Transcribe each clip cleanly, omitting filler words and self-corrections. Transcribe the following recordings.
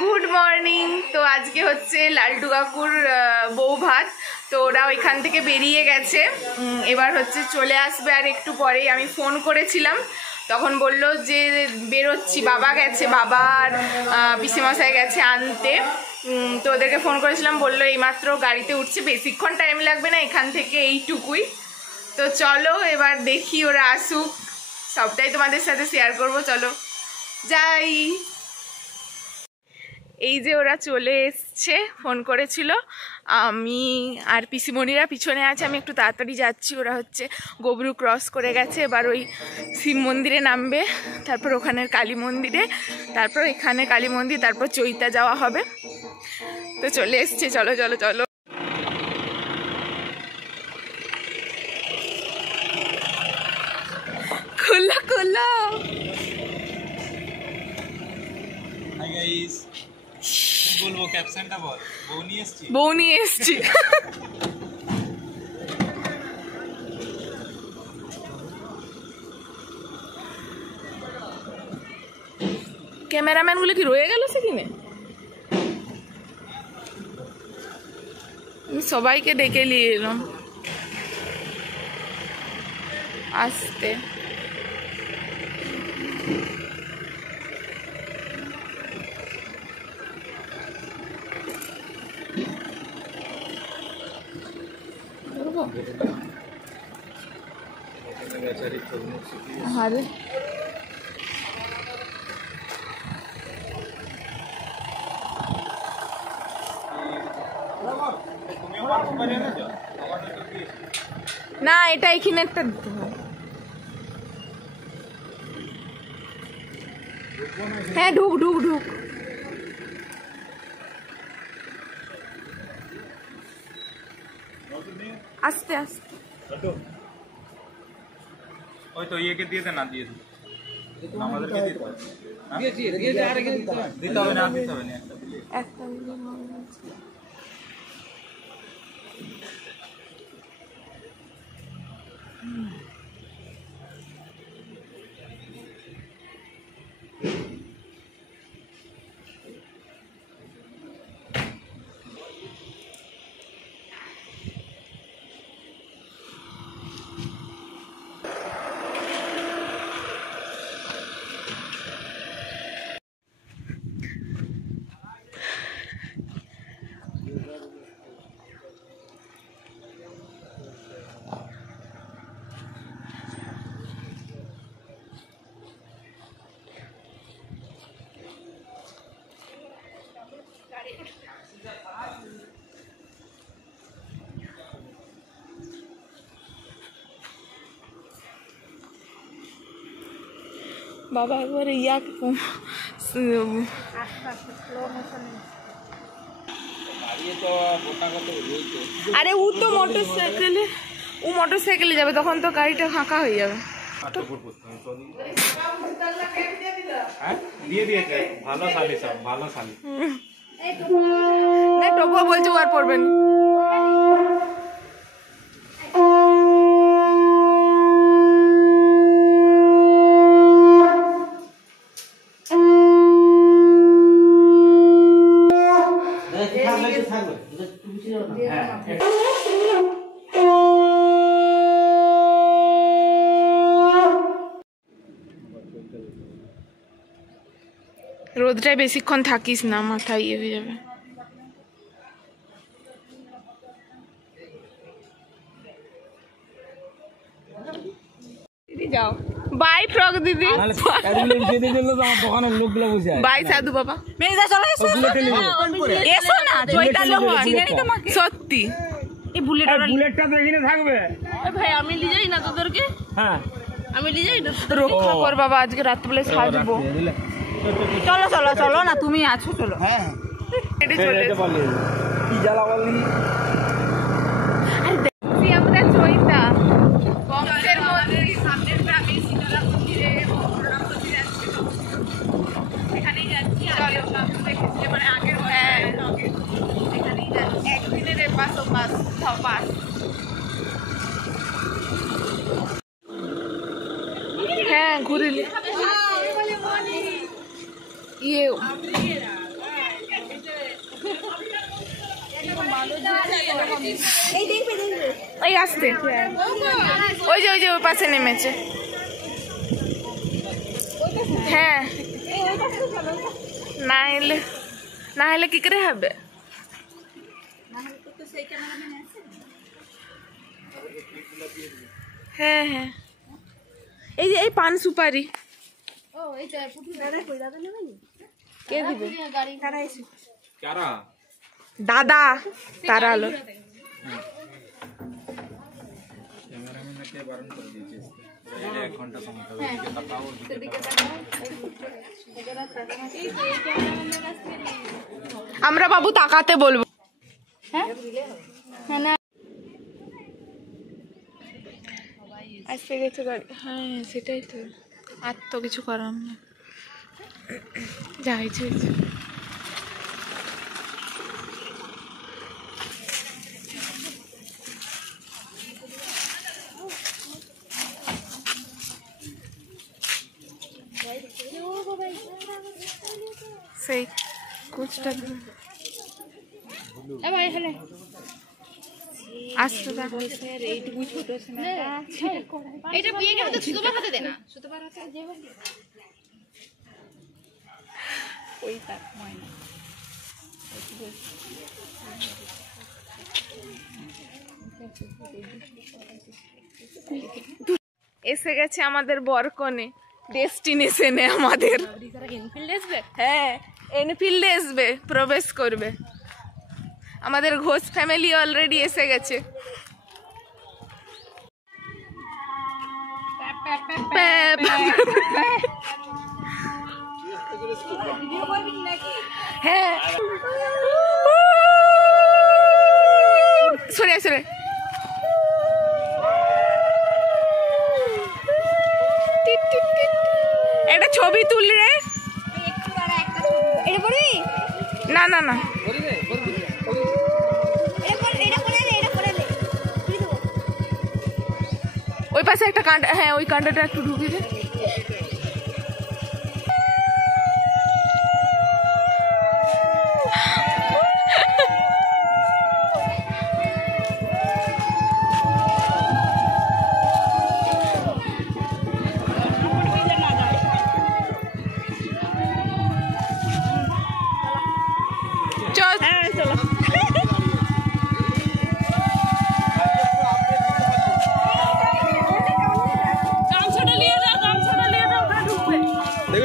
Good morning. তো আজকে হচ্ছে লালটু কাকুর বউ ভাত, তো ওরা ওইখান থেকে বেরিয়ে গেছে, এবার হচ্ছে চলে আসবে আর একটু পরেই। আমি ফোন করেছিলাম, তখন বললো যে বেরোচ্ছি, বাবা গেছে, বাবা আর পিসিমশাই গেছে আনতে। তো ওদেরকে ফোন করেছিলাম, বললো এইমাত্র গাড়িতে উঠছে, বেশিক্ষণ টাইম লাগবে না, এখান থেকে এইটুকুই। তো চলো এবার দেখি ওরা আসুক, সবটাই তোমাদের সাথে শেয়ার করবো। চলো যাই। এই যে ওরা চলে এসছে, ফোন করেছিল, আমি আর পিসিমণিরা পিছনে আছে, আমি একটু তাড়াতাড়ি যাচ্ছি। ওরা হচ্ছে গোবরু ক্রস করে গেছে, এবার ওই শিব মন্দিরে নামবে, তারপর ওখানের কালী মন্দিরে, তারপর এখানে কালী মন্দির, তারপর চৈতা যাওয়া হবে। তো চলে এসছে, চলো চলো চলো। খোলো খোলো। বলবো ক্যাপশনটা বল, বউ নিয়ে এসছি। ক্যামেরাম্যান গুলো কি রয়ে গেল সেখানে? সবাইকে ডেকে নিয়ে এলাম আসতে। আরে না, এটা এখানে একটা দিতে হয়। হ্যাঁ ঢুক ঢুক ঢুক। আস্তে আস্তে। ওই তো ইয়েকে দিয়ে দে, না দিয়ে দে, আমাদেরকে দিতে হবে। দিতে হবে না, দিতে হবে না, একটা বাবা একবার ইয়া আরে ও তো মোটরসাইকেলে যাবে, তখন তো গাড়িটা ফাঁকা হয়ে যাবে। দিয়ে দিয়েছে, ভালো শালি, সব ভালো শালি। না টপা বলছে ও আর পড়বেন। রোদটায় বেশিক্ষণ থাকিস না, মাথা ইয়ে হয়ে যাবে। যাও বাই ফ্রক দিদি, বাই সাধু বাবা। সত্যি বুলেটটা তো এখানে থাকবে ভাই, আমি নিয়ে যাই না তোদেরকে? হ্যাঁ আমি নিয়ে যাই না। রক্ষা কর বাবা, আজকে রাত্রিবেলায় সাজবো। চলো চলো চলো না, তুমি আছো, চলো। হ্যাঁ চলে কি জ্বালা বললি। আমরা চৈতা বংশের মধ্যে সামনের গ্রামে সীতারা মন্দিরে এখানেই যাচ্ছি। মানে আগের এখানেই যাচ্ছি, একদিনের এপাশ ওপাশ ধপাস। হ্যাঁ ঘুরিলি ইয়ে আসতে, ওই যে ওই পাশে নেমেছে। হ্যাঁ, না হলে কি করে হবে? হ্যাঁ হ্যাঁ, এই যে এই পান সুপারি কে দিবে? দাদা তারা আলো। আমরা বাবু তাকাতে বলবো। আসতে গেছে গাড়ি। হ্যাঁ সেটাই তো, আর তো কিছু করার না, যা হয়েছে হয়েছে। সেই কোচটা আসতে এইটুকু ছোট এটা বিয়ে গেলে তো সুতোবার হাতে দে না, সুতোবার হাতে ওই তার ময়না এসে গেছে আমাদের বরকনে, ডেস্টিনেশনে আমাদের। হ্যাঁ এনফিল্ডে আসবে, প্রবেশ করবে। আমাদের ঘোষ ফ্যামিলি অলরেডি এসে গেছে। হ্যাঁ সরে সরে একটা ছবি তুল রে। না না না ওই পাশে একটা কাঁটা, হ্যাঁ ওই কাঁটাটা একটু ঢুকিয়ে দে।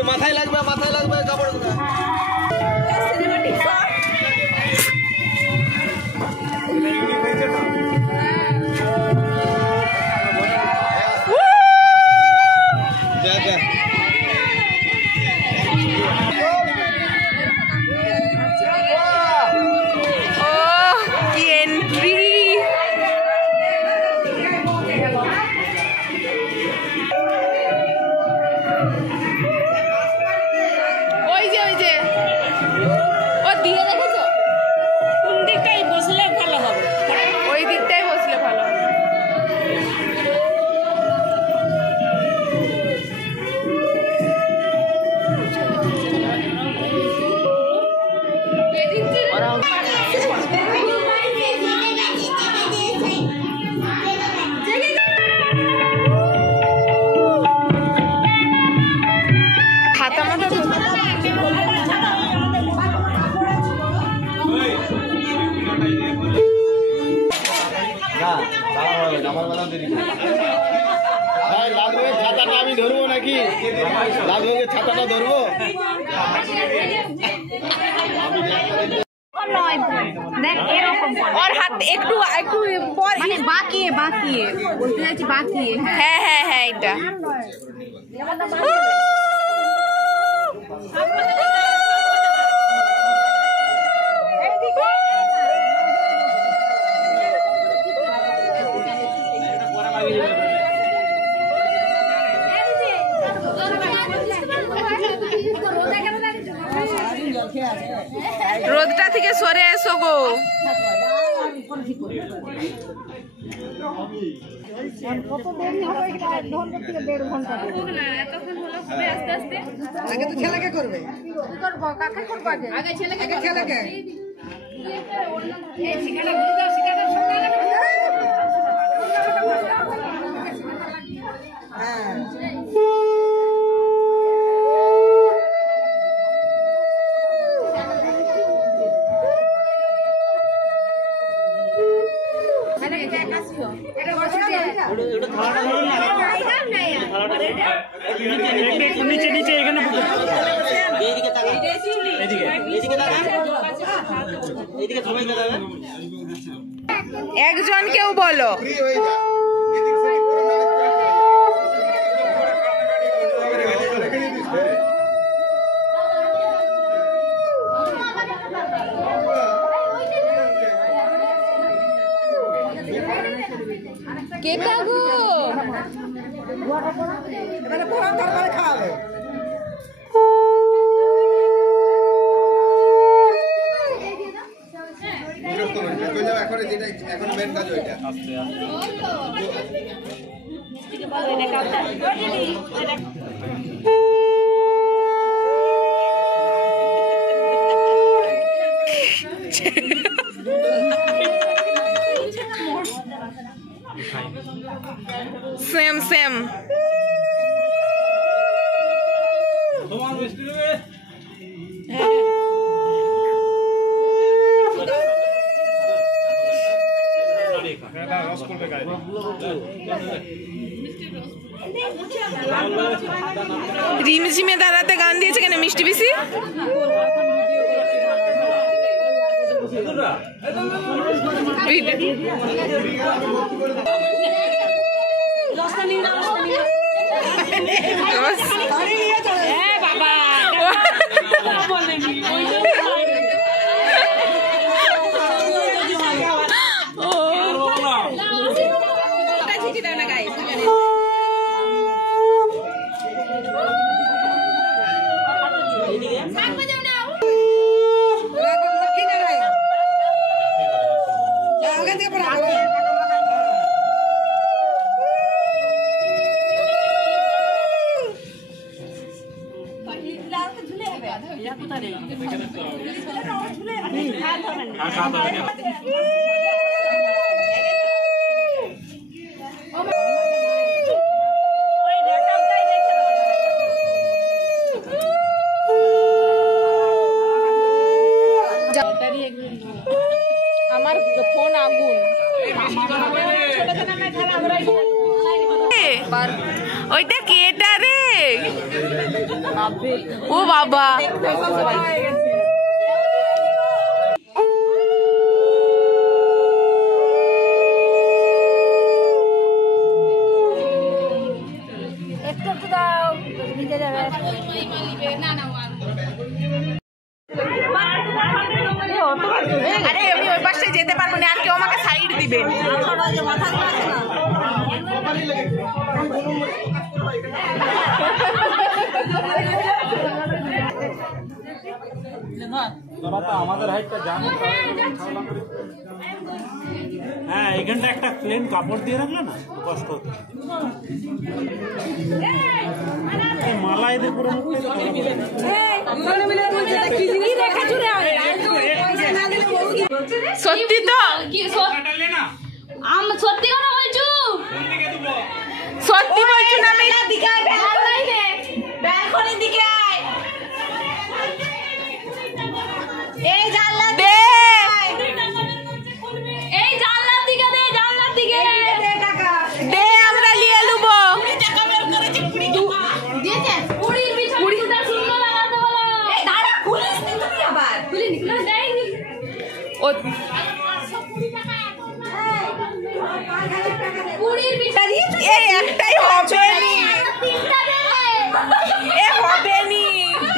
মাথায় লাগবে কাপড় ছাতাটা আমি ধরবো নাকি? দাদুকে ছাতাটা ধরবো। और हाथ একটু একটু পর মানে বাকিয়ে বাকিয়ে বলতে যাচ্ছি বাকিয়ে। হ্যাঁ হ্যাঁ হ্যাঁ এটা রোদটা থেকে সরে এসো গো। আগে তো ছেলেকে করবে, কাকে করবো আগে ছেলেকে ছেলেকে একজন কেউ বলো। কে কাকু এখন মেন কাজ ওইটা সেম সেম রিমঝিমে দাঁড়াতে গান দিয়েছে কেন মিষ্টি পিসি? বাবা আমার ফোন আগুন। ওইটা কেটা রে? ও বাবা আরে আমি ওই পাশে যেতে পারবো না, আর কেউ আমাকে সাইড দিবেন। আমাদের হাইটটা জানো। হ্যাঁ এখানটা একটা প্লেন কাপড় দিয়ে রাখলে না কষ্ট হতো। মালা এদের পুরো সত্যি তো? সত্যি কথা বলছো? সত্যি বলছো না? আমি ব্যালকনির দিকে আয়। এই জানলা দে এই জানলার দিকে দে, জানলার দিকে দে, আমরা নিয়ে নেবো। দিয়েছে পুরীর পিছনে দুটো সুন্দর লাগাতে বলো। এই দাঁড়া, খুলিস নি তুমি আবার। খুলিনি, দেয়নি। ও পুরীর পিছনে এই একটাই হবে নি, এ হবে নি।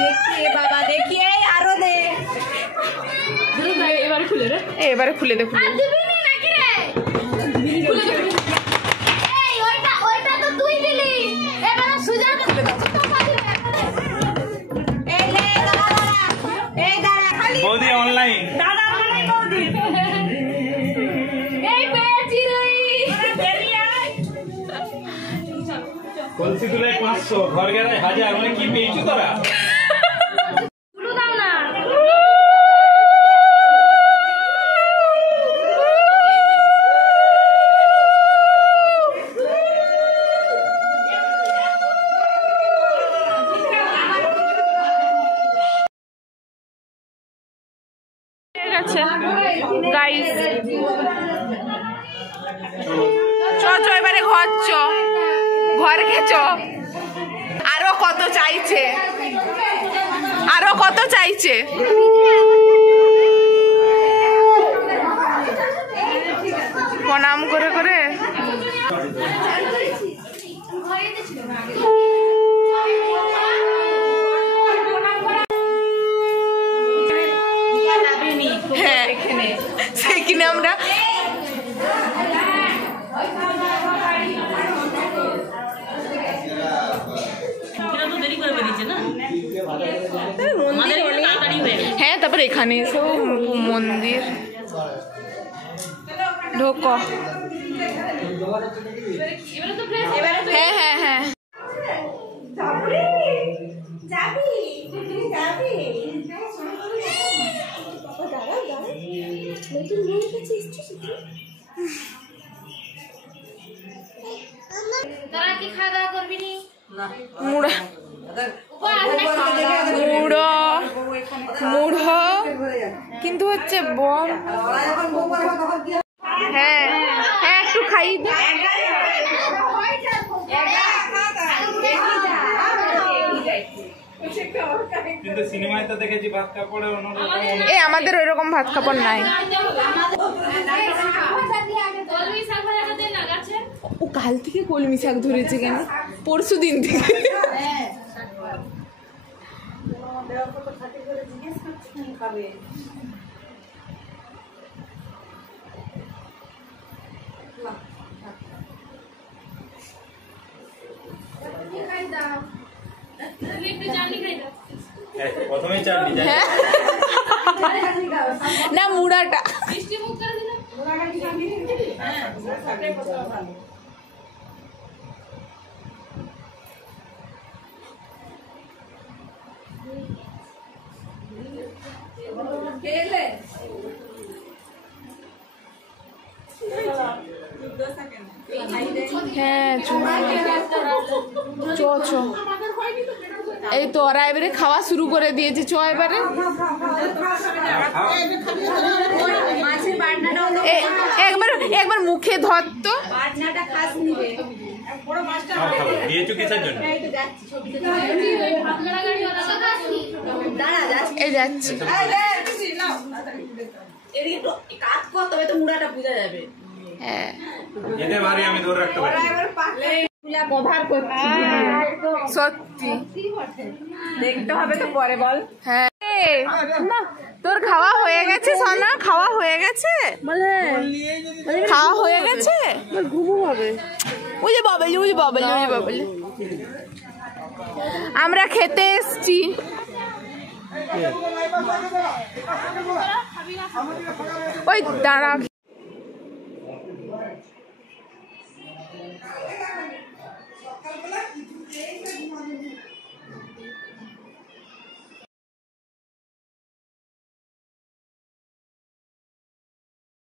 দেখিয়ে বাবা, দেখিয়ে আরো দে। এবারে খুলে রে। এবারে খুলে দে, খুলে দে। দিবি না নাকি রে? খুলে দে। এই ওইটা তো তুই দিলি। এবারে সুজা খুলে দাও। এই লে, দাঁড়া দাঁড়া। এই দাঁড়া খালি। বৌদি অনলাইন। দাঁড়া মানে বৌদি। এই পেয়েছি রে। কলসি তুলায় 500, ঘর গেলে 1000, মানে কি পেয়েছো তোরা? খুলে দাও না। ঠিক আছে গাইস, চো এবারে ঘর চ, ঘর খেচ। আরো কত চাইছে, আরো কত চাইছে। প্রণাম করে করে হ্যাঁ, সেখানে আমরা হ্যাঁ, তারপরে এখানে এসেও মন্দির ঢোক। হ্যাঁ হ্যাঁ হ্যাঁ, তোরা কি খাওয়া দাওয়া করবি নি? মুড়া মুড়ো মুড়ো কিন্তু হচ্ছে বম। হ্যাঁ হ্যাঁ, একটু খাই দি। কিন্তু সিনেমায় তো দেখেছি ভাত কাপড়ে অন্যরকম। এ আমাদের ওই রকম ভাত কাপড় নাই। ও কাল থেকে কলমি শাক ধরেছে কেন? পরশু দিন থেকে। প্রথমেই চাটনি হ্যাঁ না, মুড়াটা হ্যাঁ, চ চ। এই তো ওরা এবারে খাওয়া শুরু করে দিয়েছে, চ এবারে। একবার একবার মুখে ধর তো। দিয়েছো কিসের জন্য? এই যাচ্ছি। হ্যাঁ, এদের ভারী আমি ধরে রাখতে পারি। সত্যি দেখতে হবে তো পরে বল। হ্যাঁ, না তোর খাওয়া হয়ে গেছে সোনা? খাওয়া হয়ে গেছে? খাওয়া হয়ে গেছে? ঘুমো হবে। ওই যে বাবলি, ওই যে বাবলি, ওই যে বাবলি। আমরা খেতে এসছি। ওই দাঁড়া।